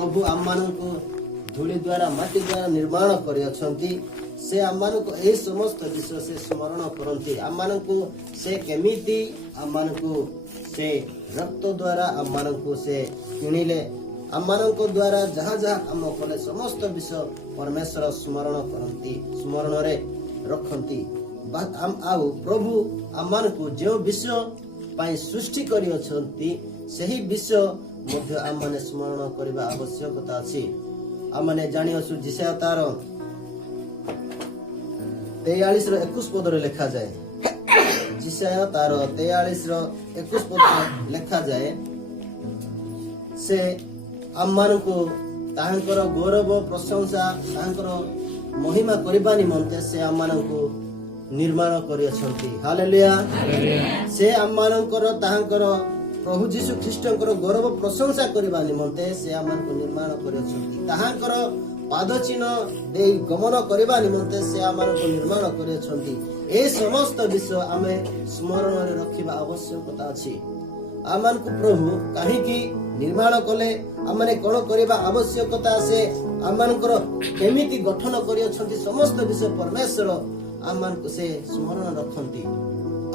प्रभु आम को धूली द्वारा माटी द्वारा निर्माण कर से आम को समस्त विषय से स्मरण करती आम को से केमिति आम को से रक्त द्वारा आम को से किणिले आम द्वारा जहाँ जहाँ काम कले समस्त विषय परमेश्वर स्मरण करती स्मरण रे रखती प्रभु आम को जो विषय सृष्टि करी सही विषय मध्य आम माने स्मरण करने आवश्यकता अच्छी आम मैंने जानी असु जिसे तार 43:21 पदर लिखा जाए जिसाया तार 43:21 पद लिखा जाए से आम मान को तांकर गौरव प्रशंसा तांकर महिमा करबा निमंते से आम मान को निर्माण करियछंती हालेलुया से आम मानकर तांकर प्रभु जीशु ख्रीष्टंकर गौरव प्रशंसा करबा निमंते से आम को निर्माण करियछंती तांकर पाद चिन्ह दे गमन करबा निमंते से आम को निर्माण करियछंती ए समस्त विषय आमे स्मरण रे रखिबा आवश्यकता अछि आम को प्रभु काहेकि निर्माण कले आमने कोन करबा आवश्यकता से आमनकर केमिति गठन करियछंती समस्त विषय परमेश्वर आम को से स्मरण रखती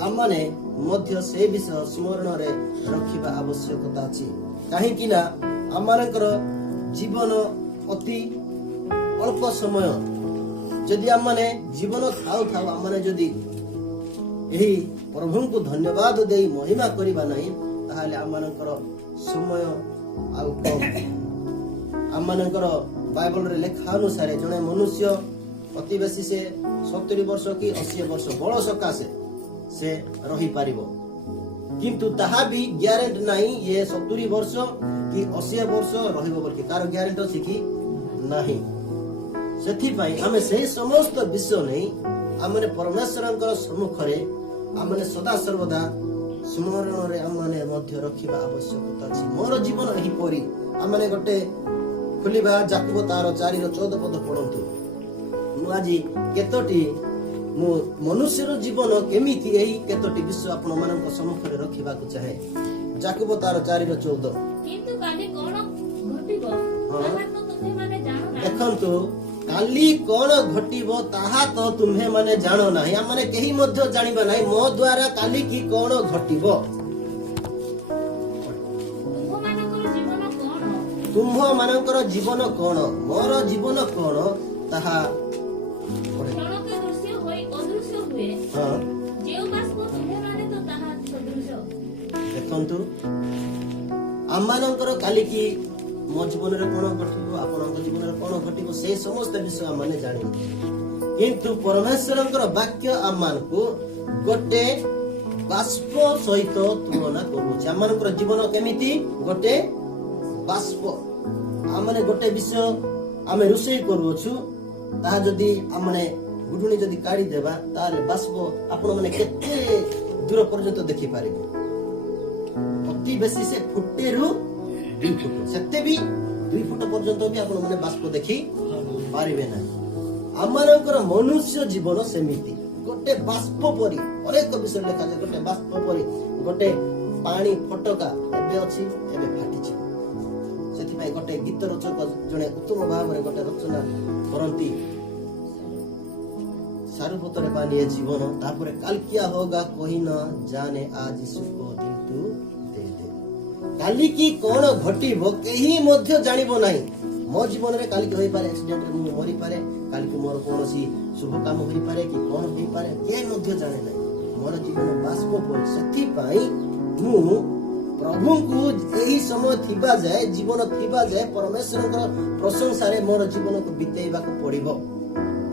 आम माने मध्य से विषय स्मरण रे रखिबा आवश्यकता अछि काहेकि ना आमनकर जीवन अति अल्प समय जदि आम माने जीवन थाउ थाउ आम माने जदि एही प्रभु को धन्यवाद देई महिमा करिबा नहीं ताहाले आमनकर समय आउ कम आमनकर बाइबल रे लेखा अनुसार जने मनुष्य अति बेसी से 70 वर्ष कि 80 वर्ष बड़ सकाशे से रही पारिबो किंतु ताहा भी ग्यारंटी नहीं ये 70 वर्ष कि 80 वर्ष रहिबो बोल के कार ग्यारंटी अछि कि नहीं सेथि पई हमें से समस्त विषय नहीं हमने परमेश्वरंकर सम्मुख रे हमने सदा सर्वदा स्मरण रे हमने मध्य रखिबा आवश्यकता अछि मोर जीवन एही परी हमने गोटे खुलिबा याकूब तार 4:14 पद पढंतु मु आज केतोटी मु मनुष्यर जीवन केमिति एही केतोटी विषय आपण मानक सम्मुख रे रखिबा को चाहे याकूब तार 4:14 किंतु काली कोन घटिबो ताहा तो तुमे माने जानो ना देखंतु काली कोन घटिबो ताहा तो तुम्हे माने जानो नाही हम माने केही मध्य जानिबा नाही मो द्वारा काली की कोन घटिबो तुम्ह मानकर जीवन कोन मोर जीवन कोन ताहा क्षणके दृश्य होई अदृश्य हुए हां जेउ बास्प तुमे माने तो ताहा सदृश्य देखंतु आमानकर काली की मो जीवन रे कोन घटिबो आपनक जीवन रे कोन घटिबो से समस्त विषय माने जानिबो किंतु परमेश्वरंकर वाक्य आमान को गोटे बाष्प सहित तुलना करूछ आमानकर जीवन केमिति गोटे बाष्प आमने गोटे विषय आमे रुसई करूछु ता जदी आमने गुडुनी जदी काढी देबा ताले बाष्प आपण माने केते दूर पर्यंत देखि पारिबे अति बेसी से फुटेरु 2 फुट सेते भी 2 फुट पर्यंत भी आपण माने बाष्प देखि पारिबे ना आमानकर मनुष्य जीवन सेमिति गोटे बाष्प परी अनेक विषय लेखा जे गोटे बाष्प परी गोटे पानी फटका एबे अछि एबे फाटिछि सेति भाई गोटे गीत रचक जने उत्तम भाव रे गोटे रचना करंती सारुपतरे पानी जीवन तापरे काल क्या होगा कोई न जाने आज सुको दिल तू दे दे काली की कोन घटिबो केही मध्य जानिबो नाही मो जीवन रे काली के होई पारे एक्सीडेंट रे मु मरि पारे काली के मोर कोनोसी शुभ काम होई पारे कि कोन होई पारे के मध्य जाने नाही मोर जीवन बाष्प पर सेति पाई मु प्रभु को यही समय थिबा जाए जीवन थिबा जाए परमेश्वर प्रशंसा रे मोर जीवन को बितेइबा को पड़िबो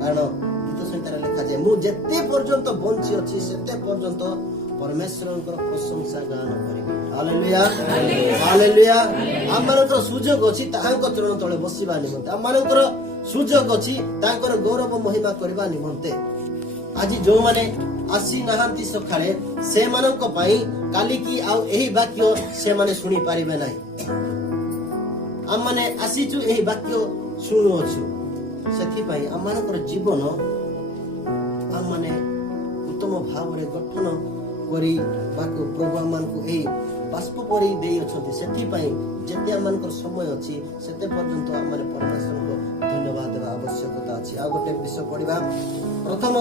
कारण गीत संहिता लिखा जाए मु जेते पर्यंत बंची अछि सेते पर्यंत परमेश्वरंकर प्रशंसा गान करिबे हालेलुया हालेलुया आमानकर सुजोग अछि ताहांक चरण तळे बसिबा निमंते आमानकर सुजोग अछि तांकर गौरव महिमा करबा निमंते आज जो माने आसी नाहांती सखाळे से मानक पई काली की आउ एही वाक्य से माने सुनी पारिबे नाही हम माने आसीचु एही वाक्य सुनु अछु सेथि पई आमानकर जीवन हम माने उत्तम भाव रे गठन କରିବାକୁ ପ୍ରଭୁ ଆମମାନଙ୍କୁ ଏହି ବାଷ୍ପ ପରି ଦେଇଅଛନ୍ତି। ସେଥିପାଇଁ ଯେତେ ଆମମାନଙ୍କର ସମୟ ଅଛି ସେତେ ପର୍ଯ୍ୟନ୍ତ ଆମେ ପରମେଶ୍ୱରଙ୍କୁ ଧନ୍ୟବାଦ ଦେବା ଆବଶ୍ୟକତା ଅଛି। ଆଉ ଗୋଟେ ବିଷୟ ପଢିବା ପ୍ରଥମ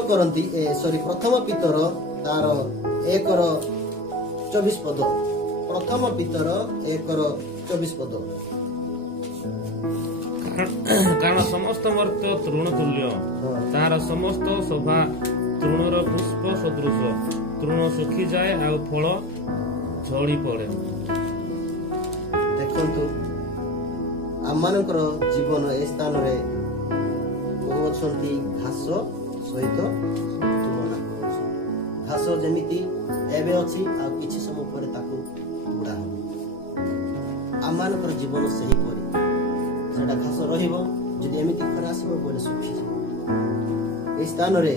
ପିତର ତାର 1:24 ପଦ। ପ୍ରଥମ ପିତର 1:24 ପଦ। କାରଣ ସମସ୍ତ ମର୍ତ୍ତ୍ୟ ତୃଣ ତୁଲ୍ୟ, ତାହାର ସମସ୍ତ ଶୋଭା ତୃଣର ପୁଷ୍ପ ସଦୃଶ। ତୃଣ ଶୁଖିଯାଏ ଆଉ ଫଳ ଝଡ଼ି ପଡ଼େ। ଦେଖନ୍ତୁ ଆମମାନଙ୍କର ଜୀବନ ଏ ସ୍ଥାନରେ କହୁଅଛନ୍ତି ଘାସ ସହିତ ତୁଳନା କରୁଅଛନ୍ତି। ଘାସ ଯେମିତି ଏବେ ଅଛି ଆଉ କିଛି ସମୟ ପରେ ତାକୁ ବୁଡ଼ା ହେବ। ଆମମାନଙ୍କର ଜୀବନ ସେହିପରି, ସେଟା ଘାସ ରହିବ, ଯଦି ଏମିତି ଖରା ଆସିବ ବୋଲେ ଶୁଖିଯିବ। ଏହି ସ୍ଥାନରେ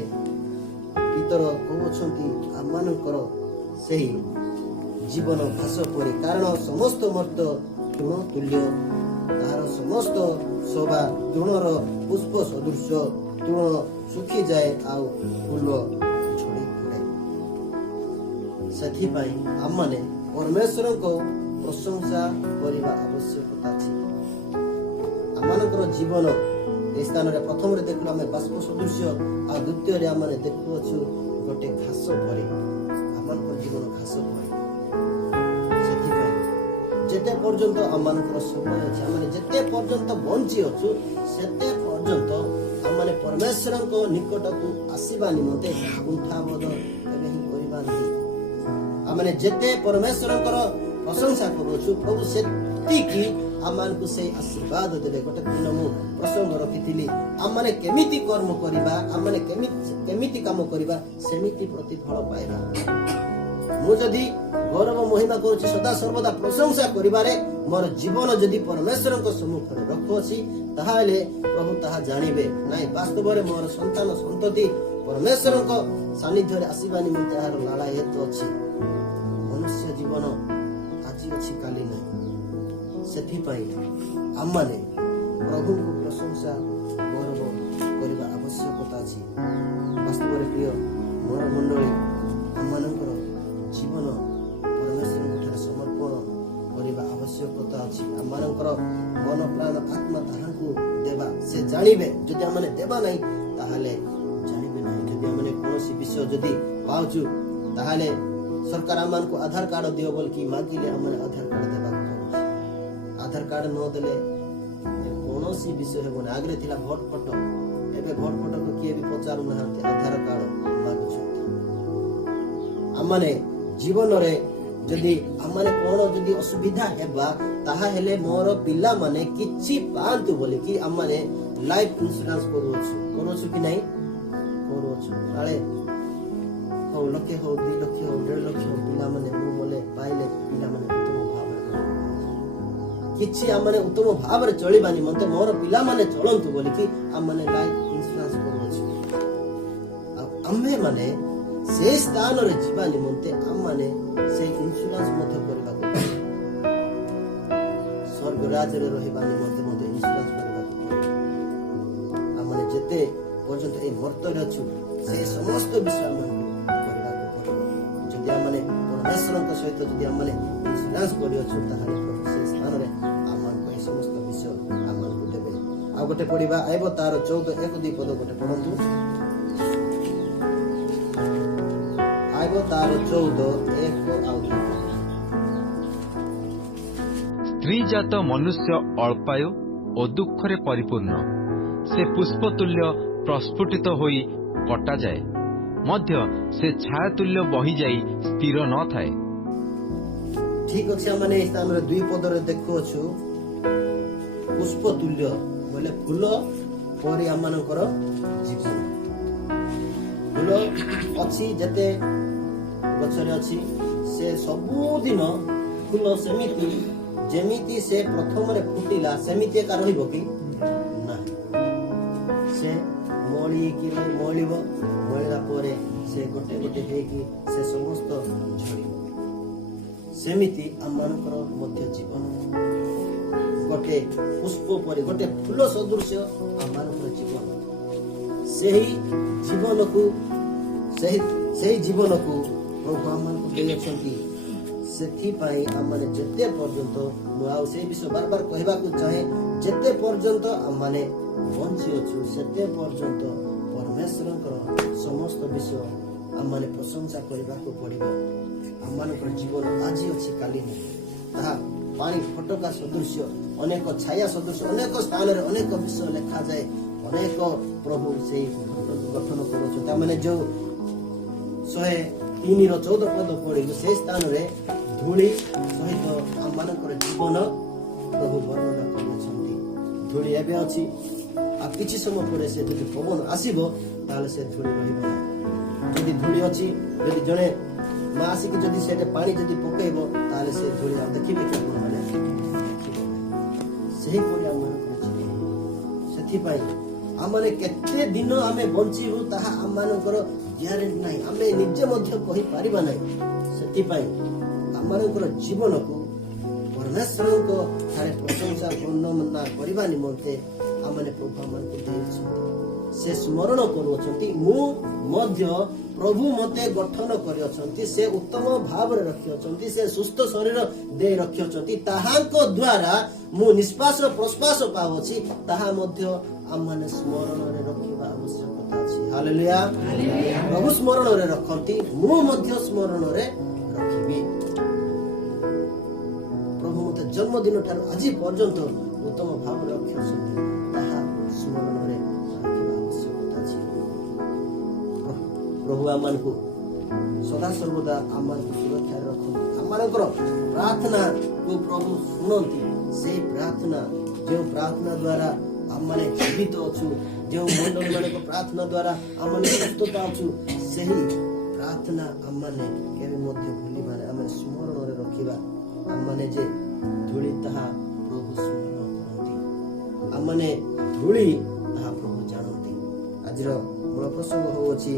ପିତର କହୁଅଛନ୍ତି ଆମମାନଙ୍କର ସେହି ଜୀବନ ଘାସ ପରି, କାରଣ ସମସ୍ତ ମର୍ତ୍ତ୍ୟ ତୃଣ ତୁଲ୍ୟ, ତାହାର ସମସ୍ତ ଶୋଭା ତୃଣର ପୁଷ୍ପ ସଦୃଶ। ତୃଣ ଶୁଖିଯାଏ ଆଉ ଫୁଲ ଝଡ଼ି ପଡ଼େ। ସେଥିପାଇଁ ଆମମାନେ ପରମେଶ୍ୱରଙ୍କ ପ୍ରଶଂସା କରିବା ଆବଶ୍ୟକତା ଅଛି। ଆମମାନଙ୍କର ଜୀବନ ଏହି ସ୍ଥାନରେ ପ୍ରଥମରେ ଦେଖିଲୁ ଆମେ ବାଷ୍ପ ସଦୃଶ୍ୟ, ଆଉ ଦ୍ୱିତୀୟରେ ଆମେ ଦେଖୁଅଛୁ ଗୋଟେ ଘାସ ପରି। ଆମମାନଙ୍କର ଜୀବନ ଘାସ ପରି। ସେଥିପାଇଁ ଯେତେ ପର୍ଯ୍ୟନ୍ତ ଆମମାନଙ୍କର ସମୟ ଅଛି, ଆମେ ଯେତେ ପର୍ଯ୍ୟନ୍ତ ବଞ୍ଚି ଅଛୁ ସେତେ ପର୍ଯ୍ୟନ୍ତ ଆମେ ପରମେଶ୍ୱରଙ୍କ ନିକଟକୁ ଆସିବା ନିମନ୍ତେ କୁଣ୍ଠାବୋଧ କେବେ ହିଁ କରିବା ନାହିଁ। ଆମେ ଯେତେ ପରମେଶ୍ୱରଙ୍କର ପ୍ରଶଂସା କରୁଅଛୁ ପ୍ରଭୁ ସେତିକି ଆମମାନଙ୍କୁ ସେଇ ଆଶୀର୍ବାଦ ଦେବେ। ଗୋଟେ ଦିନ ମୁଁ ପ୍ରସଙ୍ଗ ରଖିଥିଲି, ଆମମାନେ କେମିତି କର୍ମ କରିବା, ଆମମାନେ କେମିତି କାମ କରିବା ସେମିତି ପ୍ରତିଫଳ ପାଇବା। ମୁଁ ଯଦି ଗୌରବ ମହିମା କରୁଛି ସଦା ସର୍ବଦା ପ୍ରଶଂସା କରିବାରେ ମୋର ଜୀବନ ଯଦି ପରମେଶ୍ୱରଙ୍କ ସମ୍ମୁଖରେ ରଖୁଅଛି, ତାହେଲେ ପ୍ରଭୁ ତାହା ଜାଣିବେ ନାଇଁ ବାସ୍ତବରେ ମୋର ସନ୍ତାନ ସନ୍ତତି ପରମେଶ୍ୱରଙ୍କ ସାନ୍ନିଧ୍ୟରେ ଆସିବା ନିମନ୍ତେ ଏହାର ଲାଳାୟିତ ଅଛି। ମନୁଷ୍ୟ ଜୀବନ ଆଜି ଅଛି କାଲି ନାହିଁ। ସେଥିପାଇଁ ଆମମାନେ ପ୍ରଭୁଙ୍କୁ ପ୍ରଶଂସା ଗୌରବ କରିବା ଆବଶ୍ୟକତା ଅଛି। ବାସ୍ତବରେ ପ୍ରିୟ ମୋର ମଣ୍ଡଳୀ, ଆମମାନଙ୍କର ଜୀବନ ପରମେଶ୍ୱରଙ୍କ ଠାରେ ସମର୍ପଣ କରିବା ଆବଶ୍ୟକତା ଅଛି। ଆମମାନଙ୍କର ମନ ପ୍ରାଣ ଆତ୍ମା ତାହାଙ୍କୁ ଦେବା। ସେ ଜାଣିବେ, ଯଦି ଆମେ ଦେବା ନାହିଁ ତାହେଲେ ଜାଣିବେ ନାହିଁ। ଯଦି ଆମେ କୌଣସି ବିଷୟ ଯଦି ପାଉଛୁ ତାହେଲେ ସରକାର ଆମମାନଙ୍କୁ ଆଧାର କାର୍ଡ ଦିଅ ବୋଲିକି ମାଗିଲେ ଆମେ ଆଧାର କାର୍ଡ ଦେବାକୁ ପଡୁଛି। ଆଧାର କାର୍ଡ ନ ଦେଲେ କୌଣସି ବିଷୟ ହେବନି। ଆଗରେ ଥିଲା ଭୋଟ ଫଟୋ, ଏବେ ଭୋଟ ଫଟୋକୁ କିଏ ବି ପଚାରୁନାହାନ୍ତି, ଆଧାର କାର୍ଡ ମାଗୁଛନ୍ତି। ଆମମାନେ ଜୀବନରେ ଯଦି ଆମମାନେ କଣ ଯଦି ଅସୁବିଧା ହେବା ତାହେଲେ ମୋର ପିଲାମାନେ କିଛି ପାଆନ୍ତୁ ବୋଲିକି ଆମମାନେ ଲାଇଫ ଇନ୍ସୁରାନ୍ସ କରୁଅଛୁ କି ନାହିଁ? କରୁଅଛୁ। କାଳେ ହଉ ଲକ୍ଷେ ହଉ 2 ଲକ୍ଷ ହଉ 1.5 ଲକ୍ଷ ହଉ ପିଲାମାନେ ମୁଁ ବୋଲେ ପାଇଲେ ପିଲାମାନେ ଉତ୍ତମ ଭାବରେ କିଛି ଆମମାନେ ଉତ୍ତମ ଭାବରେ ଚଳିବା ନିମନ୍ତେ ମୋର ପିଲାମାନେ ଚଳନ୍ତୁ ବୋଲିକି ଆମମାନେ ଲାଇଫ ଇନ୍ସୁରାନ୍ସ କରୁଅଛୁ। ଆଉ ଆମେ ମାନେ ସେ ସ୍ଥାନରେ ଯିବା ନିମନ୍ତେ ଆମମାନେ ସେଇ ଇନ୍ସୁରାନ୍ସ ମଧ୍ୟ କରିବାକୁ ପଡେ। ସ୍ୱର୍ଗ ରାଜ୍ୟରେ ରହିବା ନିମନ୍ତେ ମଧ୍ୟ ଇନ୍ସୁରାନ୍ସ କରିବାକୁ ପଡେ। ଆମମାନେ ଯେତେ ପର୍ଯ୍ୟନ୍ତ ଏହି ମର୍ତ୍ତ୍ୟରେ ଅଛୁ ସେ ସମସ୍ତ ବିଷୟ ଆମମାନଙ୍କୁ କରିବାକୁ ପଡିବ। ଯଦି ଆମମାନେ ପରମେଶ୍ୱରଙ୍କ ସହିତ ଯଦି ଆମମାନେ ଇନ୍ସୁରାନ୍ସ କରିଅଛୁ ତାହେଲେ ପ୍ରଭୁ ସେ ସ୍ଥାନରେ ଆମମାନଙ୍କୁ ଏହି ସମସ୍ତ ବିଷୟ ଆମମାନଙ୍କୁ ଦେବେ। ଆଉ ଗୋଟେ ପଢିବା ଆଇବ ତାର 14:1-2 ପଦ ଗୋଟେ ପଢନ୍ତୁ। ତାର 14:1-2 ସ୍ତ୍ରୀ ଜାତ ମନୁଷ୍ୟ ଅଳ୍ପାୟୁ ଓ ଦୁଃଖରେ ପରିପୂର୍ଣ୍ଣ, ସେ ପୁଷ୍ପତୁଲ୍ୟ ପ୍ରସ୍ଫୁଟିତ ହୋଇ କଟାଯାଏ, ମଧ୍ୟ ସେ ଛାୟାତୁଲ୍ୟ ବହିଯାଇ ସ୍ଥିର ନଥାଏ। ଠିକ ଅଛି, ଆମେ ଏହି ସ୍ଥାନରେ 2 ପଦରେ ଦେଖୁଅଛୁ ପୁଷ୍ପତୁଲ୍ୟ ବୋଲେ ଫୁଲ ପରି ଆମମାନଙ୍କର ଜୀବନ। ଫୁଲ ଅଛି ଯେତେ ଗଛରେ ଅଛି, ସେ ସବୁଦିନ ଫୁଲ ସେମିତି ଯେମିତି ସେ ପ୍ରଥମରେ ଫୁଟିଲା ସେମିତି ଏକା ରହିବ କି ନାହିଁ? ସେ ମଳିବ, ମଳିଲା ପରେ ସେ ଗୋଟେ ଗୋଟେ ହେଇକି ସେ ସମସ୍ତ ଝଡ଼ିବ। ସେମିତି ଆମମାନଙ୍କର ମଧ୍ୟ ଜୀବନ ଗୋଟେ ପୁଷ୍ପ ପରି, ଗୋଟେ ଫୁଲ ସଦୃଶ ଆମମାନଙ୍କର ଜୀବନ। ସେହି ଜୀବନକୁ ପ୍ରଭୁ ଆମମାନଙ୍କୁ ଦେଇଅଛନ୍ତି। ସେଥିପାଇଁ ଆମମାନେ ଯେତେ ପର୍ଯ୍ୟନ୍ତ ମୁଁ ଆଉ ସେ ବିଷୟ ବାରବାର କହିବାକୁ ଚାହେଁ, ଯେତେ ପର୍ଯ୍ୟନ୍ତ ଆମମାନେ ବଞ୍ଚି ଅଛୁ ସେତେ ପର୍ଯ୍ୟନ୍ତ ପରମେଶ୍ୱରଙ୍କର ସମସ୍ତ ବିଷୟ ଆମମାନେ ପ୍ରଶଂସା କରିବାକୁ ପଡ଼ିବ। ଆମମାନଙ୍କର ଜୀବନ ଆଜି ଅଛି କାଲି ନାହିଁ। ତାହା ପାଣି ଫଟକା ସଦୃଶ୍ୟ, ଅନେକ ଛାୟା ସଦୃଶ୍ୟ, ଅନେକ ସ୍ଥାନରେ ଅନେକ ବିଷୟ ଲେଖାଯାଏ। ଅନେକ ପ୍ରଭୁ ସେଇ ଗଠନ କରୁଛନ୍ତି। ଆମମାନେ ଯୋଉ 103:14 ପଦ ପଢିଲୁ, ସେଇ ସ୍ଥାନରେ ଧୂଳି ସହିତ ଆମମାନଙ୍କର ଜୀବନ ପ୍ରଭୁ ବର୍ଣ୍ଣନା କରୁଛନ୍ତି। ଧୂଳି ଏବେ ଅଛି, ଆଉ କିଛି ସମୟ ପରେ ସେ ଯଦି ପବନ ଆସିବ ତାହେଲେ ସେ ଧୂଳି ରହିବ ନାହିଁ। ଯଦି ଧୂଳି ଅଛି, ଯଦି ଜଣେ ମା ଆସିକି ଯଦି ସେଠି ପାଣି ଯଦି ପକେଇବ ତାହେଲେ ସେ ଧୂଳି ଆଉ ଦେଖିବେ କି ଆପଣମାନେ? ସେହିପରି ଆମମାନଙ୍କର ଜୀବନ। ସେଥିପାଇଁ ଆମମାନେ କେତେ ଦିନ ଆମେ ବଞ୍ଚିବୁ ତାହା ଆମମାନଙ୍କର ଗ୍ୟାରେଣ୍ଟି ନାହିଁ, ଆମେ ନିଜେ ମଧ୍ୟ କହିପାରିବା ନାହିଁ। ସେଥିପାଇଁ ଆମମାନଙ୍କର ଜୀବନକୁ ପରମେଶ୍ୱରଙ୍କ ଠାରେ ପ୍ରଶଂସା ବର୍ଣ୍ଣନା କରିବା ନିମନ୍ତେ ଆମମାନେ ପ୍ରଭୁ ଆମମାନଙ୍କୁ ଦେଇଛନ୍ତି। ସେ ସ୍ମରଣ କରୁଅଛନ୍ତି, ମୁଁ ମଧ୍ୟ ପ୍ରଭୁ ମୋତେ ଗଠନ କରିଅଛନ୍ତି, ସେ ଉତ୍ତମ ଭାବରେ ରଖିଅଛନ୍ତି, ସେ ସୁସ୍ଥ ଶରୀର ଦେଇ ରଖିଅଛନ୍ତି, ତାହାଙ୍କ ଦ୍ୱାରା ମୁଁ ନିଶ୍ୱାସ ପ୍ରଶ୍ୱାସ ପାଉଅଛି, ତାହା ମଧ୍ୟ ଆମମାନେ ସ୍ମରଣରେ ରଖିବା ଆବଶ୍ୟକତା ଅଛି। ହାଲେଲୁୟା। ପ୍ରଭୁ ସ୍ମରଣରେ ରଖନ୍ତି, ମୁଁ ମଧ୍ୟ ସ୍ମରଣରେ ରଖିବି। ପ୍ରଭୁ ମୋତେ ଜନ୍ମଦିନ ଠାରୁ ଆଜି ପର୍ଯ୍ୟନ୍ତ ଉତ୍ତମ ଭାବରେ ରଖିଅଛନ୍ତି, ତାହା ସ୍ମରଣରେ ରଖିବା ଆବଶ୍ୟକତା ଅଛି। ପ୍ରଭୁ ଆମମାନଙ୍କୁ ସଦାସର୍ବଦା ଆମମାନଙ୍କୁ ସୁରକ୍ଷାରେ ରଖନ୍ତି। ଆମମାନଙ୍କର ପ୍ରାର୍ଥନାକୁ ପ୍ରଭୁ ଶୁଣନ୍ତି। ସେଇ ପ୍ରାର୍ଥନା, ଯେଉଁ ପ୍ରାର୍ଥନା ଦ୍ୱାରା ଆମମାନେ ଜୀବିତ ଅଛୁ, ଯେଉଁ ମଣ୍ଡଳୀ ମାନଙ୍କ ପ୍ରାର୍ଥନା ଦ୍ୱାରା ଆମମାନେ ସୁସ୍ଥତା ଅଛୁ, ସେହି ପ୍ରାର୍ଥନା ଆମମାନେ କେବେ ମଧ୍ୟ ଭୁଲିବା ନାହିଁ। ଆମେ ସ୍ମରଣରେ ରଖିବା। ଆମମାନେ ଯେ ଧୂଳି ତାହା ପ୍ରଭୁ ସ୍ମରଣ କରନ୍ତି, ଆମମାନେ ଧୂଳି ତାହା ପ୍ରଭୁ ଜାଣନ୍ତି। ଆଜିର ମୂଳ ପ୍ରସଙ୍ଗ ହେଉଅଛି,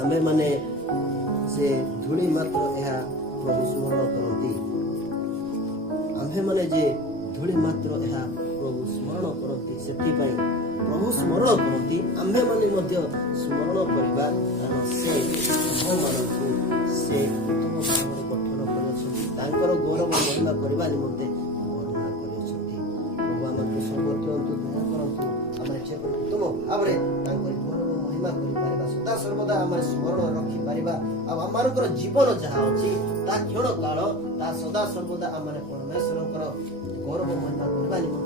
ଆମ୍ଭେମାନେ ସେ ଧୂଳି ମାତ୍ର ଏହା ପ୍ରଭୁ ସ୍ମରଣ କରନ୍ତି। ଆମ୍ଭେମାନେ ଯେ ଧୂଳି ମାତ୍ର ଏହା ପ୍ରଭୁ ସ୍ମରଣ କରନ୍ତି। ସେଥିପାଇଁ ପ୍ରଭୁ ସ୍ମରଣ କରନ୍ତି, ଆମ୍ଭେମାନେ ମଧ୍ୟ ସ୍ମରଣ କରିବା, କାରଣ ସେ ଆମ୍ଭମାନଙ୍କୁ ସେ ଉତ୍ତମ ଭାବରେ ଗଠନ କରିଅଛନ୍ତି, ତାଙ୍କର ଗୌରବ ମହିମା କରିବା ନିମନ୍ତେ ବର୍ଣ୍ଣନା କରିଅଛନ୍ତି। ପ୍ରଭୁ ଆମକୁ ସର୍ବ ଦିଅନ୍ତୁ, ଦୟା କରନ୍ତୁ, ଆମେ ଯେପରି ଉତ୍ତମ ଭାବରେ ତାଙ୍କର ଗୌରବ ମହିମା କରିପାରିବା, ସଦାସର୍ବଦା ଆମେ ସ୍ମରଣ ରଖିପାରିବା। ଆଉ ଆମମାନଙ୍କର ଜୀବନ ଯାହା ଅଛି ତା କ୍ଷଣ କାଳ, ତା ସଦାସର୍ବଦା ଆମେ ପରମେଶ୍ୱରଙ୍କର ଗୌରବ ମହିମା କରିବା ନିମନ୍ତେ